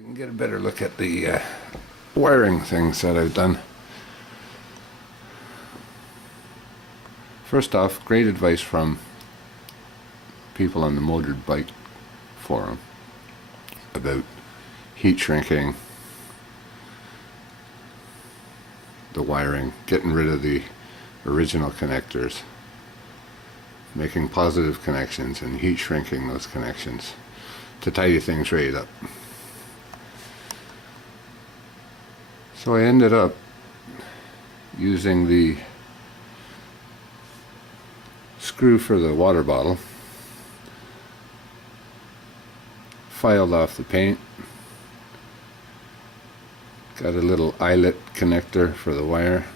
We can get a better look at the wiring things that I've done. First off, great advice from people on the motored bike forum about heat shrinking the wiring, getting rid of the original connectors, making positive connections and heat shrinking those connections to tidy things right up. So I ended up using the screw for the water bottle, filed off the paint, got a little eyelet connector for the wire,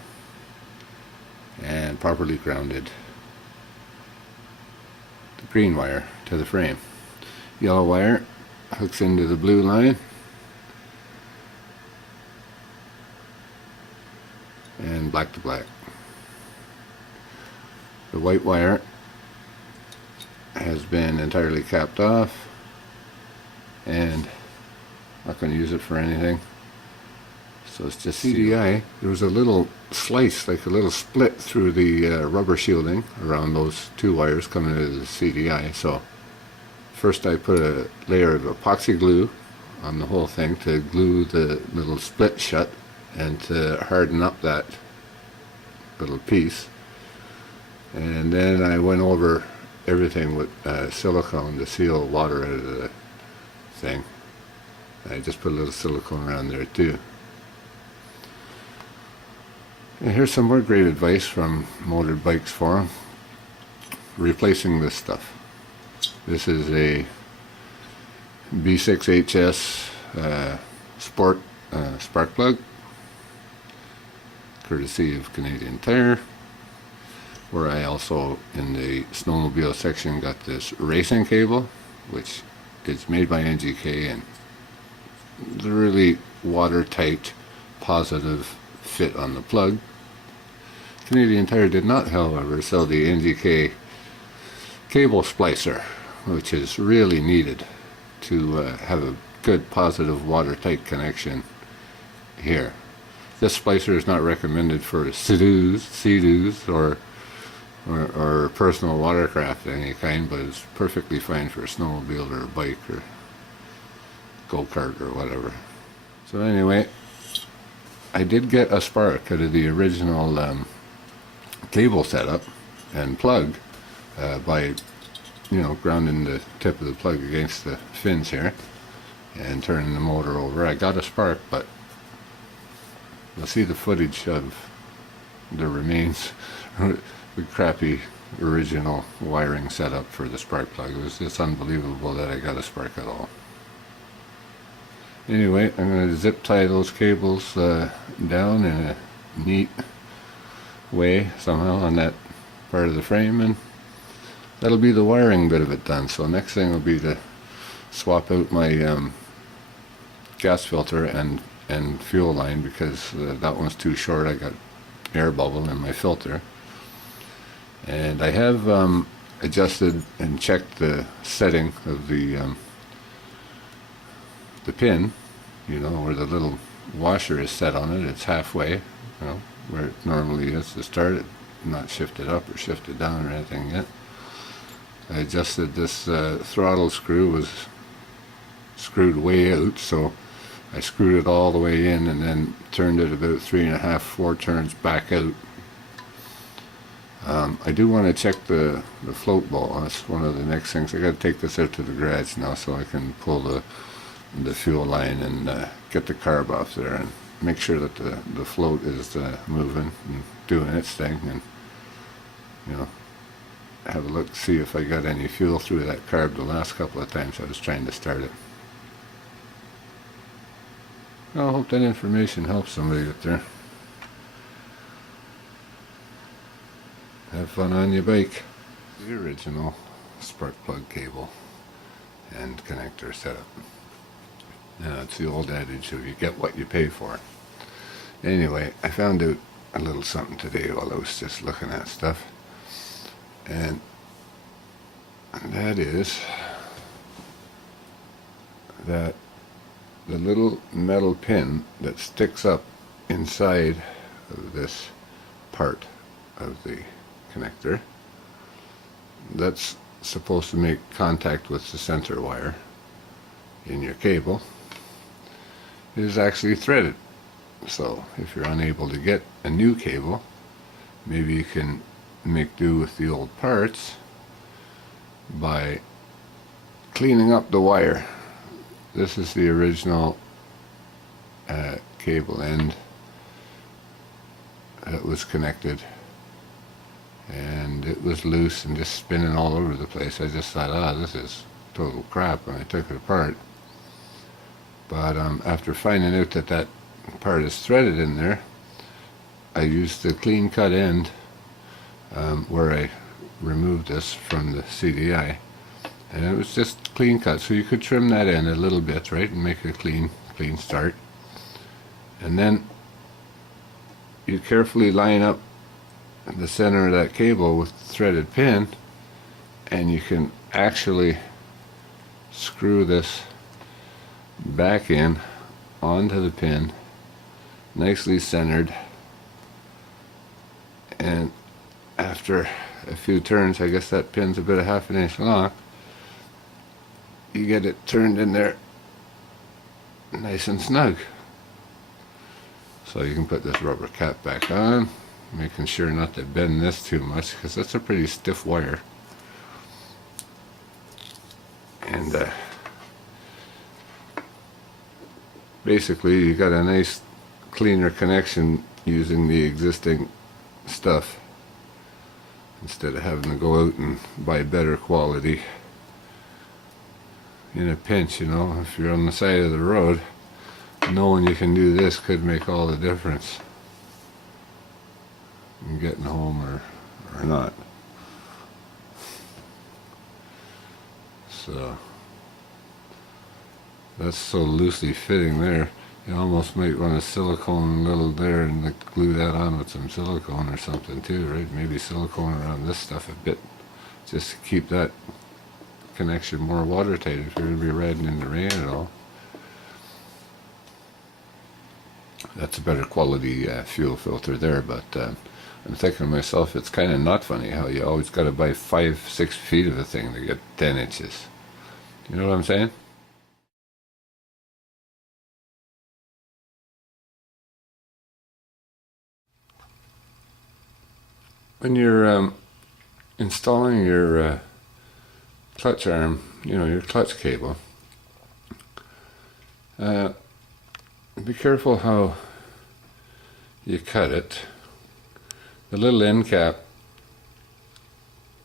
and properly grounded the green wire to the frame. Yellow wire hooks into the blue line, and black to black. The white wire has been entirely capped off, and not going to use it for anything, so it's just CDI. There was a little slice, like a little split through the rubber shielding around those two wires coming into the CDI. So first I put a layer of epoxy glue on the whole thing to glue the little split shut and to harden up that little piece, and then I went over everything with silicone to seal water out of the thing. I just put a little silicone around there too. And here's some more great advice from Motored Bikes Forum. Replacing this stuff. This is a B6HS Sport spark plug, courtesy of Canadian Tire, where I also in the snowmobile section got this racing cable, which is made by NGK, and it's a really watertight, positive fit on the plug. Canadian Tire did not, however, sell the NGK cable splicer, which is really needed to have a good, positive, watertight connection here. This splicer is not recommended for Sea-Doos or personal watercraft of any kind, but it's perfectly fine for a snowmobile or a bike or go-kart or whatever. So anyway, I did get a spark out of the original cable setup and plug by grounding the tip of the plug against the fins here and turning the motor over. I got a spark, but you'll see the footage of the remains. The crappy original wiring setup for the spark plug. It was just unbelievable that I got a spark at all. Anyway, I'm going to zip tie those cables down in a neat way somehow on that part of the frame, and that'll be the wiring bit of it done. So next thing will be to swap out my gas filter and fuel line, because that one's too short. I got air bubble in my filter. And I have adjusted and checked the setting of the pin, where the little washer is set on it. It's halfway, where it normally is to start it, not shifted up or shifted down or anything yet. I adjusted this throttle screw was screwed way out, so I screwed it all the way in and then turned it about 3.5, 4 turns back out. I do want to check the float ball. That's one of the next things. I got to take this out to the garage now so I can pull the fuel line and get the carb off there and make sure that the float is moving and doing its thing, and have a look, see if I got any fuel through that carb the last couple of times I was trying to start it. I hope that information helps somebody out there. Have fun on your bike. The original spark plug cable and connector setup. Now, it's the old adage of you get what you pay for. Anyway, I found out a little something today while I was just looking at stuff, and that is that the little metal pin that sticks up inside of this part of the connector, that's supposed to make contact with the center wire in your cable, is actually threaded. So if you're unable to get a new cable, maybe you can make do with the old parts by cleaning up the wire. This is the original cable end that was connected, and it was loose and just spinning all over the place. I just thought, this is total crap, when I took it apart. But after finding out that that part is threaded in there, I used the clean cut end where I removed this from the CDI, and it was just clean cut, so you could trim that end a little bit, right, and make a clean start. And then you carefully line up the center of that cable with the threaded pin, and you can actually screw this back in onto the pin, nicely centered, and after a few turns, I guess that pin's about a half an inch long, you get it turned in there nice and snug. So you can put this rubber cap back on, making sure not to bend this too much, because that's a pretty stiff wire. And basically you got a nice cleaner connection using the existing stuff, instead of having to go out and buy better quality in a pinch. You know, if you're on the side of the road, knowing you can do this could make all the difference in getting home or not. So that's so loosely fitting there, you almost might want a silicone little there and like glue that on with some silicone or something too, right? Maybe silicone around this stuff a bit, just to keep that connection more watertight if you're going to be riding in the rain at all. That's a better quality fuel filter there, but I'm thinking to myself, it's kind of not funny how you always got to buy 5-6 feet of a thing to get 10 inches. You know what I'm saying? When you're installing your clutch arm, you know, your clutch cable, be careful how you cut it. The little end cap,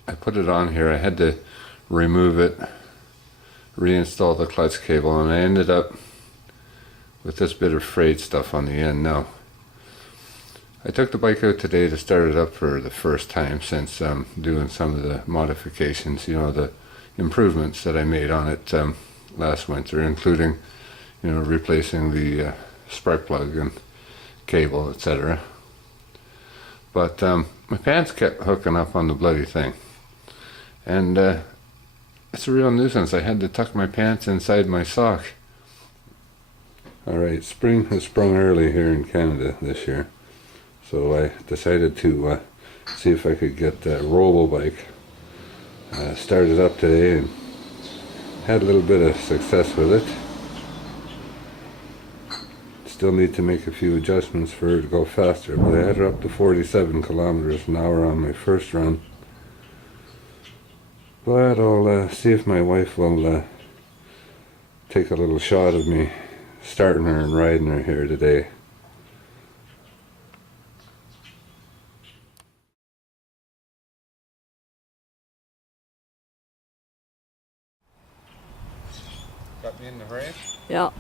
I put it on here, I had to remove it, reinstall the clutch cable, and I ended up with this bit of frayed stuff on the end. Now, I took the bike out today to start it up for the first time since doing some of the modifications, you know, the improvements that I made on it last winter, including, you know, replacing the spark plug and cable, etc. But my pants kept hooking up on the bloody thing, and it's a real nuisance. I had to tuck my pants inside my sock. Alright, spring has sprung early here in Canada this year, so I decided to see if I could get that ROBOBIKE started up today, and had a little bit of success with it. Still need to make a few adjustments for her to go faster, but I had her up to 47 kilometers an hour on my first run. But I'll see if my wife will take a little shot of me starting her and riding her here today. Got me in the race? Yeah.